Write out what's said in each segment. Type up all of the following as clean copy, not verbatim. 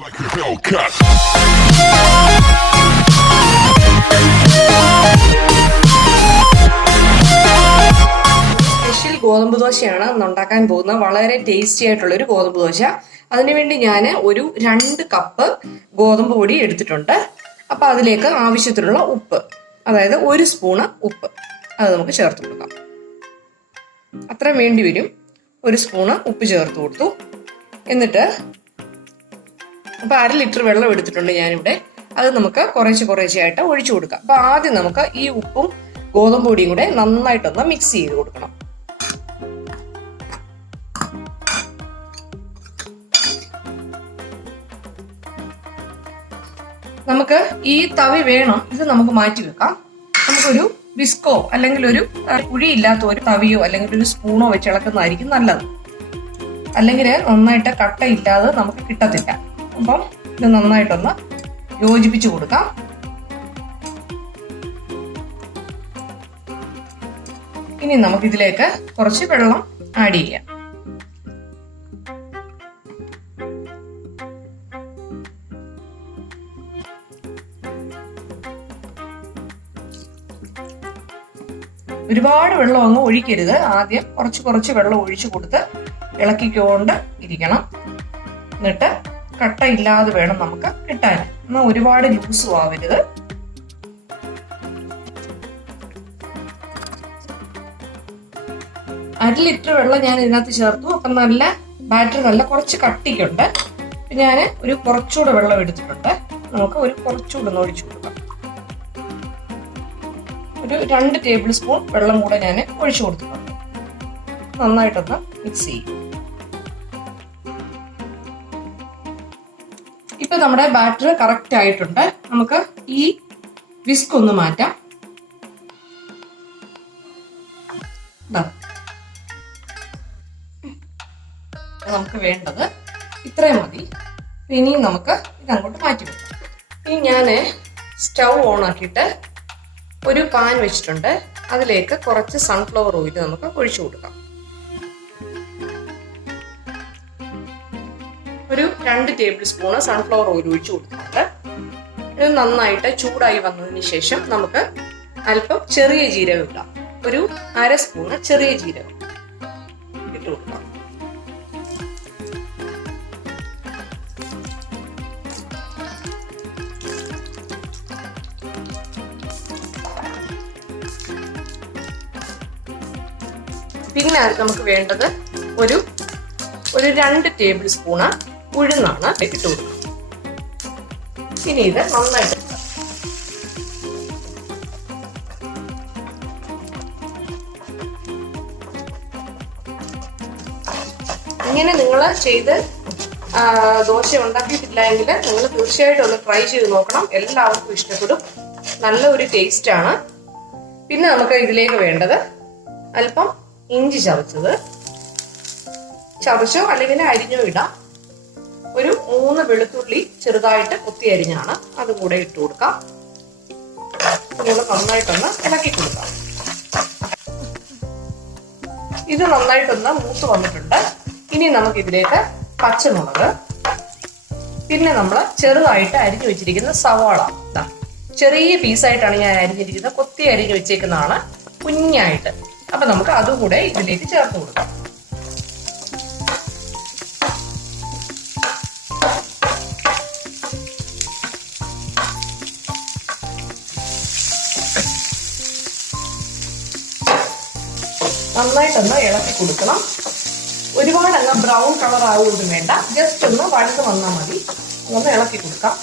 Special ഗോതമ്പ് ദോശയാണ് ഉണ്ടാക്കാൻ പോകുന്നത്. വളരെ ടേസ്റ്റി ആയിട്ടുള്ളൊരു ഗോതമ്പ് ദോശ. അതിനുവേണ്ടി ഞാൻ ഒരു 2 കപ്പ് ഗോതമ്പ് പൊടി എടുത്തിട്ടുണ്ട്. അപ്പൊ അതിലേക്ക് ആവശ്യത്തിനുള്ള ഉപ്പ്, അതായത് 1 സ്പൂണ് ഉപ്പ്, അത് നമുക്ക് ചേർത്ത് കൊടുക്കാം. അത്രയും വേണ്ടി വരും. 1 സ്പൂണ് ഉപ്പ് ചേർത്ത് കൊടുത്തു. എന്നിട്ട് അപ്പൊ 1/2 ലിറ്റർ വെള്ളം എടുത്തിട്ടുണ്ട് ഞാനിവിടെ. അത് നമുക്ക് കുറേശ്ശെയായിട്ട് ഒഴിച്ചു കൊടുക്കാം. അപ്പൊ ആദ്യം നമുക്ക് ഈ ഉപ്പും ഗോതമ്പ് പൊടിയും കൂടെ നന്നായിട്ടൊന്ന് മിക്സ് ചെയ്ത് കൊടുക്കണം. നമുക്ക് ഈ തവി വേണം, ഇത് നമുക്ക് മാറ്റി വെക്കാം. നമുക്കൊരു വിസ്കോ അല്ലെങ്കിൽ ഒരു കുഴിയില്ലാത്ത ഒരു തവിയോ അല്ലെങ്കിൽ ഒരു സ്പൂണോ വെച്ച് ഇളക്കുന്നതായിരിക്കും നല്ലത്. അല്ലെങ്കിൽ നന്നായിട്ട് കട്ടയില്ലാതെ നമുക്ക് കിട്ടത്തില്ല. അപ്പം ഇത് നന്നായിട്ടൊന്ന് യോജിപ്പിച്ചു കൊടുക്കാം. ഇനി നമുക്കിതിലേക്ക് കുറച്ച് വെള്ളം ആഡ് ചെയ്യാം. ഒരുപാട് വെള്ളം അങ്ങ് ഒഴിക്കരുത്. ആദ്യം കുറച്ച് വെള്ളം ഒഴിച്ചു കൊടുത്ത് ഇളക്കിക്കൊണ്ട് ഇരിക്കണം. എന്നിട്ട് കട്ടയില്ലാതെ വേണം നമുക്ക് കിട്ടാൻ. എന്നാൽ ഒരുപാട് ലൂസും ആവരുത്. അര ലിറ്റർ വെള്ളം ഞാൻ ഇതിനകത്ത് ചേർത്തു. അപ്പം നല്ല ബാറ്റർ നല്ല കുറച്ച് കട്ടിക്കുണ്ട്. ഞാൻ ഒരു കുറച്ചുകൂടെ വെള്ളം എടുത്തിട്ടുണ്ട്. നമുക്ക് കുറച്ചുകൂടെ ഒന്ന് ഒഴിച്ചു കൊടുക്കാം. ഒരു 2 ടേബിൾ സ്പൂൺ വെള്ളം കൂടെ ഞാൻ ഒഴിച്ചു കൊടുത്തിട്ടുണ്ട്. നന്നായിട്ടൊന്ന് മിക്സ് ചെയ്യും. ഇപ്പൊ നമ്മുടെ ബാറ്റർ കറക്റ്റ് ആയിട്ടുണ്ട്. നമുക്ക് ഈ വിസ്ക് ഒന്ന് മാറ്റാം. നമുക്ക് വേണ്ടത് ഇത്രയും മതി. ഇനി നമുക്ക് ഇതങ്ങോട്ട് മാറ്റി വെക്കാം. ഇനി ഞാൻ സ്റ്റൗ ഓൺ ആക്കിയിട്ട് ഒരു പാൻ വെച്ചിട്ടുണ്ട്. അതിലേക്ക് കുറച്ച് സൺഫ്ലവർ ഓയിൽ നമുക്ക് ഒഴിച്ചു കൊടുക്കാം. ഒരു 2 ടേബിൾ സ്പൂണ് സൺഫ്ലവർ ഓയിൽ ഒഴിച്ചു കൊടുത്തിട്ടുണ്ട്. ഇത് നന്നായിട്ട് ചൂടായി വന്നതിന് ശേഷം നമുക്ക് അല്പം ചെറിയ ജീരകം ഇടാം. ഒരു 1/2 സ്പൂണ് ചെറിയ ജീരകം ഇട്ട് കൊടുക്കാം. പിന്നെ നമുക്ക് വേണ്ടത് ഒരു 2 ടേബിൾ സ്പൂണ് ഉഴുന്നാണ് ഇട്ട് കൊടുക്കുക. ഇനി ഇത് നന്നായിട്ട് ഇങ്ങനെ നിങ്ങൾ ചെയ്ത് ദോശ ഉണ്ടാക്കിയിട്ടില്ല എങ്കിൽ നിങ്ങൾ തീർച്ചയായിട്ടും ഒന്ന് ട്രൈ ചെയ്ത് നോക്കണം. എല്ലാവർക്കും ഇഷ്ടപ്പെടും. നല്ല ഒരു ടേസ്റ്റ് ആണ്. പിന്നെ നമുക്ക് ഇതിലേക്ക് വേണ്ടത് അല്പം ഇഞ്ചി ചതച്ചോ അല്ലെങ്കിൽ അരിഞ്ഞോ ഇടാം. ഒരു 3 വെളുത്തുള്ളി ചെറുതായിട്ട് കൊത്തി അരിഞ്ഞാണ്, അതും കൂടെ ഇട്ട് കൊടുക്കാം. അതുകൂടെ നന്നായിട്ടൊന്ന് ഇളക്കി കൊടുക്കാം. ഇത് നന്നായിട്ടൊന്ന് മൂത്ത് വന്നിട്ടുണ്ട്. ഇനി നമുക്ക് ഇതിലേക്ക് പച്ചമുളക്, പിന്നെ നമ്മൾ ചെറുതായിട്ട് അരിഞ്ഞു വെച്ചിരിക്കുന്ന സവാള, ചെറിയ പീസായിട്ടാണ് ഞാൻ അരിഞ്ഞിരിക്കുന്നത്. കൊത്തി അരിഞ്ഞു വെച്ചേക്കുന്നതാണ് കുഞ്ഞായിട്ട്. അപ്പൊ നമുക്ക് അതുകൂടെ ഇതിലേക്ക് ചേർത്ത് കൊടുക്കാം. നന്നായിട്ടൊന്ന് ഇളക്കി കൊടുക്കണം. ഒരുപാട് അങ്ങ് ബ്രൗൺ കളർ ആവുകയൊന്നും വേണ്ട. ജസ്റ്റ് ഒന്ന് വഴന്ന് വന്നാൽ മതി. ഒന്ന് ഇളക്കി കൊടുക്കാം.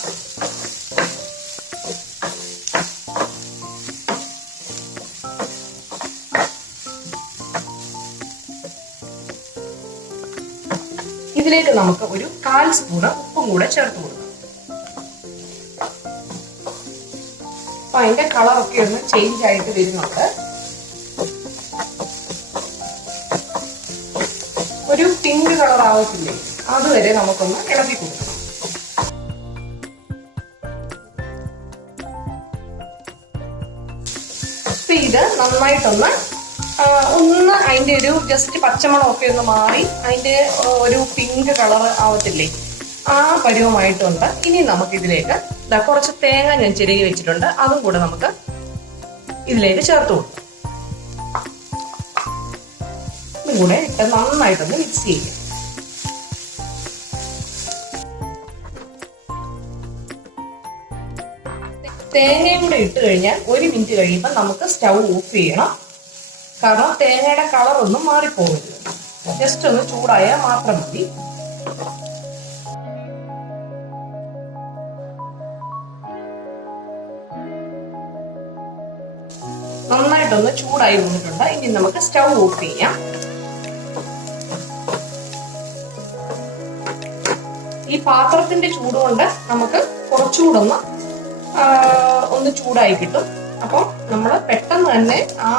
ഇതിലേക്ക് നമുക്ക് ഒരു 1/4 സ്പൂണ് ഉപ്പും കൂടെ ചേർത്ത് കൊടുക്കാം. അപ്പൊ അതിന്റെ കളറൊക്കെ ഒന്ന് ചേഞ്ച് ആയിട്ട് വരുന്നുണ്ട്. ഒരു പിങ്ക് കളർ ആവത്തില്ലേ, അതുവരെ നമുക്കൊന്ന് ഇളക്കി കൊടുക്കണം. അപ്പൊ ഇത് നന്നായിട്ടൊന്ന് അതിന്റെ ഒരു ജസ്റ്റ് പച്ചമണമൊക്കെ ഒന്ന് മാറി അതിന്റെ ഒരു പിങ്ക് കളർ ആവത്തില്ലേ, ആ പരുവമായിട്ടുണ്ട്. ഇനി നമുക്കിതിലേക്ക് കുറച്ച് തേങ്ങ ഞാൻ ചിരകി വെച്ചിട്ടുണ്ട്, അതും കൂടെ നമുക്ക് ഇതിലേക്ക് ചേർത്ത് കൊടുക്കും. ഇതും കൂടെ ഇട്ട് നന്നായിട്ടൊന്ന് മിക്സ് ചെയ്യാം. തേങ്ങയും കൂടെ ഇട്ട് കഴിഞ്ഞാൽ 1 മിനിറ്റ് കഴിയുമ്പോൾ നമുക്ക് സ്റ്റൗ ഓഫ് ചെയ്യണം. കാരണം തേങ്ങയുടെ കളറൊന്നും മാറിപ്പോകരുത്. ജസ്റ്റ് ഒന്ന് ചൂടായാൽ മാത്രം മതി. നന്നായിട്ടൊന്ന് ചൂടായി വന്നിട്ടുണ്ട്. ഇനി നമുക്ക് സ്റ്റൗ ഓഫ് ചെയ്യാം. ഈ പാത്രത്തിന്റെ ചൂട് കൊണ്ട് നമുക്ക് കുറച്ചുകൂടെ ഒന്ന് ചൂടായി കിട്ടും. അപ്പോൾ നമ്മൾ പെട്ടെന്ന് തന്നെ ആ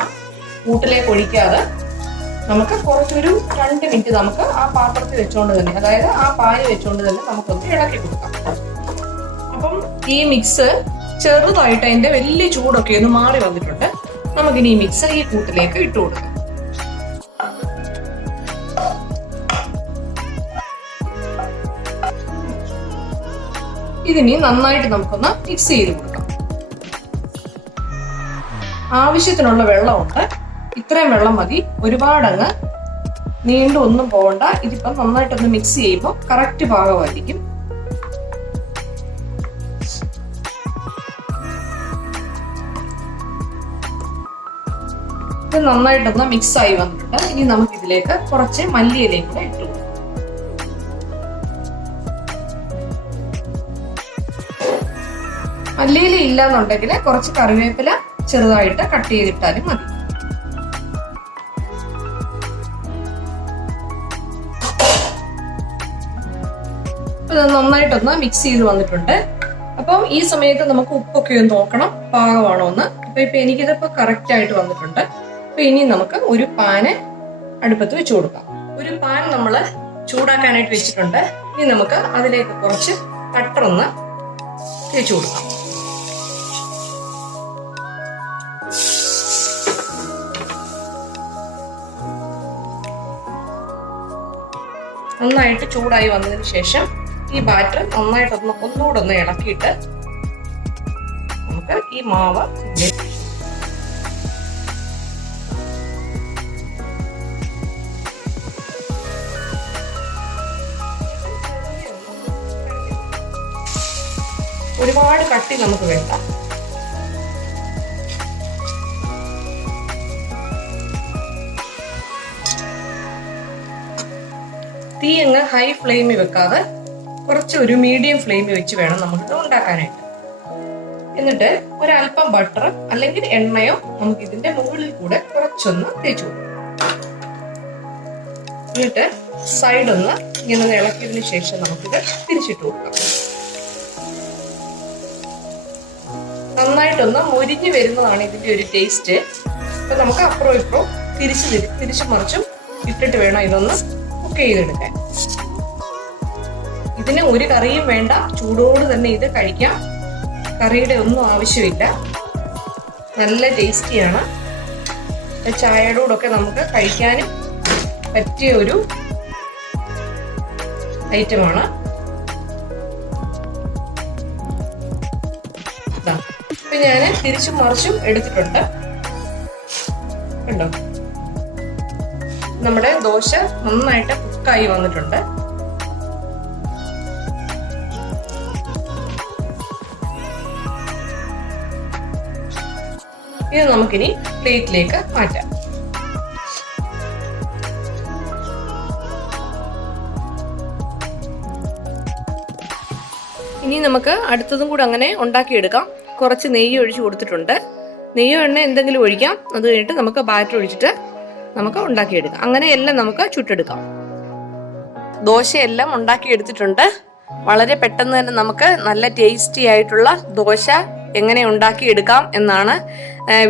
കൂട്ടിലേക്ക് ഒഴിക്കാതെ നമുക്ക് കുറച്ചൊരു 2 മിനിറ്റ് നമുക്ക് ആ പാത്രത്തിൽ വെച്ചുകൊണ്ട് തന്നെ, അതായത് ആ പാല് വെച്ചുകൊണ്ട് തന്നെ നമുക്കൊന്ന് ഇളക്കി കൊടുക്കാം. അപ്പം ഈ മിക്സ് ചെറുതായിട്ട് അതിന്റെ വലിയ ചൂടൊക്കെ ഒന്ന് മാറി വന്നിട്ടുണ്ട്. നമുക്കിനി ഈ മിക്സ് ഈ കൂട്ടിലേക്ക് ഇട്ട് കൊടുക്കാം. ഇതിനി നന്നായിട്ട് നമുക്കൊന്ന് മിക്സ് ചെയ്ത് കൊടുക്കാം. ആവശ്യത്തിനുള്ള വെള്ളമുണ്ട്, ഇത്രയും വെള്ളം മതി. ഒരുപാടങ്ങ് നീണ്ടു ഒന്നും പോകണ്ട. ഇതിപ്പം നന്നായിട്ടൊന്ന് മിക്സ് ചെയ്യുമ്പോൾ കറക്റ്റ് പാകമായിരിക്കും. ഇത് നന്നായിട്ടൊന്ന് മിക്സ് ആയി വന്നിട്ടുണ്ട്. ഇനി നമുക്ക് ഇതിലേക്ക് കുറച്ച് മല്ലിയിലയും കൂടെ ഇട്ടു. മല്ലിയില ഇല്ലാന്നുണ്ടെങ്കിൽ കുറച്ച് കറിവേപ്പില ചെറുതായിട്ട് കട്ട് ചെയ്തിട്ടാലും മതി. ഇത് നന്നായിട്ടൊന്ന് മിക്സ് ചെയ്ത് വന്നിട്ടുണ്ട്. അപ്പം ഈ സമയത്ത് നമുക്ക് ഉപ്പൊക്കെ ഒന്ന് നോക്കണം, പാകമാണോ എന്ന്. ഇപ്പൊ എനിക്കിതിപ്പോ കറക്റ്റ് ആയിട്ട് വന്നിട്ടുണ്ട്. അപ്പൊ ഇനി നമുക്ക് ഒരു പാന് അടുപ്പത്ത് വെച്ച് കൊടുക്കാം. ഒരു പാൻ നമ്മൾ ചൂടാക്കാനായിട്ട് വെച്ചിട്ടുണ്ട്. ഇനി നമുക്ക് അതിലേക്ക് കുറച്ച് ബട്ടർ ഒന്ന് തേച്ച് കൊടുക്കാം. നന്നായിട്ട് ചൂടായി വന്നതിന് ശേഷം ഈ ബാറ്റർ നന്നായിട്ടൊന്ന് ഒന്നുകൂടെ ഒന്ന് ഇളക്കിയിട്ട് നമുക്ക് ഈ മാവ് ഒരുപാട് കട്ടി നമുക്ക് വേണ്ട. തീ അങ്ങ് ഹൈ ഫ്ലെയിമിൽ വെക്കാതെ കുറച്ച് ഒരു മീഡിയം ഫ്ലെയിമിൽ വെച്ച് വേണം നമുക്ക് ഉണ്ടാക്കാനായിട്ട്. എന്നിട്ട് ഒരല്പം ബട്ടർ അല്ലെങ്കിൽ എണ്ണയോ നമുക്ക് ഇതിന്റെ മുകളിൽ കൂടെ കുറച്ചൊന്ന് തേച്ചു കൊടുക്കും. എന്നിട്ട് സൈഡ് ഒന്ന് ഇങ്ങനെ ഇളക്കിയതിനു ശേഷം നമുക്കിത് തിരിച്ചിട്ട് കൊടുക്കാം. നന്നായിട്ടൊന്ന് മൊരിഞ്ഞു വരുന്നതാണ് ഇതിന്റെ ഒരു ടേസ്റ്റ്. അപ്പൊ നമുക്ക് അപ്പുറം ഇപ്പുറം തിരിച്ചു മറിച്ചും ഇട്ടിട്ട് വേണം ഇതൊന്ന് കുക്ക് ചെയ്തെടുക്കാൻ. ഇതിന് ഒരു കറിയും വേണ്ട, ചൂടോട് തന്നെ ഇത് കഴിക്കാം. കറിയുടെ ഒന്നും ആവശ്യമില്ല. നല്ല ടേസ്റ്റിയാണ്. ചായയുടെ കൂടെ നമുക്ക് കഴിക്കാനും പറ്റിയ ഒരു ഐറ്റമാണ്. ഇപ്പൊ ഞാൻ തിരിച്ചും മറിച്ചും എടുത്തിട്ടുണ്ട്. കണ്ടോ, നമ്മുടെ ദോശ നന്നായിട്ട് കുക്കായി വന്നിട്ടുണ്ട്. ഇത് നമുക്കിനി പ്ലേറ്റിലേക്ക് മാറ്റാം. ഇനി നമുക്ക് അടുത്തതും കൂടെ അങ്ങനെ ഉണ്ടാക്കിയെടുക്കാം. കുറച്ച് നെയ്യ് ഒഴിച്ച് കൊടുത്തിട്ടുണ്ട്. നെയ്യോ എണ്ണ എന്തെങ്കിലും ഒഴിക്കാം. അത് കഴിഞ്ഞിട്ട് നമുക്ക് ബാറ്റർ ഒഴിച്ചിട്ട് നമുക്ക് ഉണ്ടാക്കിയെടുക്കാം. അങ്ങനെ എല്ലാം നമുക്ക് ചുട്ടെടുക്കാം. ദോശയെല്ലാം ഉണ്ടാക്കിയെടുത്തിട്ടുണ്ട്. വളരെ പെട്ടെന്ന് തന്നെ നമുക്ക് നല്ല ടേസ്റ്റി ആയിട്ടുള്ള ദോശ എങ്ങനെ ഉണ്ടാക്കിയെടുക്കാം എന്നാണ്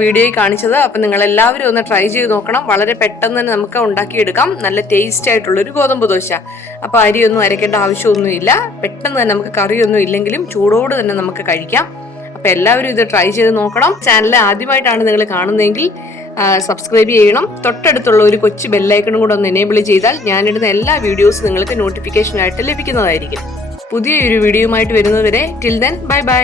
വീഡിയോയിൽ കാണിച്ചത്. അപ്പം നിങ്ങളെല്ലാവരും ഒന്ന് ട്രൈ ചെയ്ത് നോക്കണം. വളരെ പെട്ടെന്ന് തന്നെ നമുക്ക് ഉണ്ടാക്കിയെടുക്കാം നല്ല ടേസ്റ്റി ആയിട്ടുള്ളൊരു ഗോതമ്പ് ദോശ. അപ്പോൾ അരിയൊന്നും അരയ്ക്കേണ്ട ആവശ്യമൊന്നുമില്ല. പെട്ടെന്ന് തന്നെ നമുക്ക് കറിയൊന്നും ഇല്ലെങ്കിലും ചൂടോട് തന്നെ നമുക്ക് കഴിക്കാം. അപ്പോൾ എല്ലാവരും ഇത് ട്രൈ ചെയ്ത് നോക്കണം. ചാനൽ ആദ്യമായിട്ടാണ് നിങ്ങൾ കാണുന്നതെങ്കിൽ സബ്സ്ക്രൈബ് ചെയ്യണം. തൊട്ടടുത്തുള്ള ഒരു കൊച്ചു ബെല്ലൈക്കണും കൂടെ ഒന്ന് എനേബിൾ ചെയ്താൽ ഞാനിടുന്ന എല്ലാ വീഡിയോസും നിങ്ങൾക്ക് നോട്ടിഫിക്കേഷനായിട്ട് ലഭിക്കുന്നതായിരിക്കും. പുതിയൊരു വീഡിയോയുമായിട്ട് വരുന്നതുവരെ ടിൽ ദെൻ ബൈ ബൈ.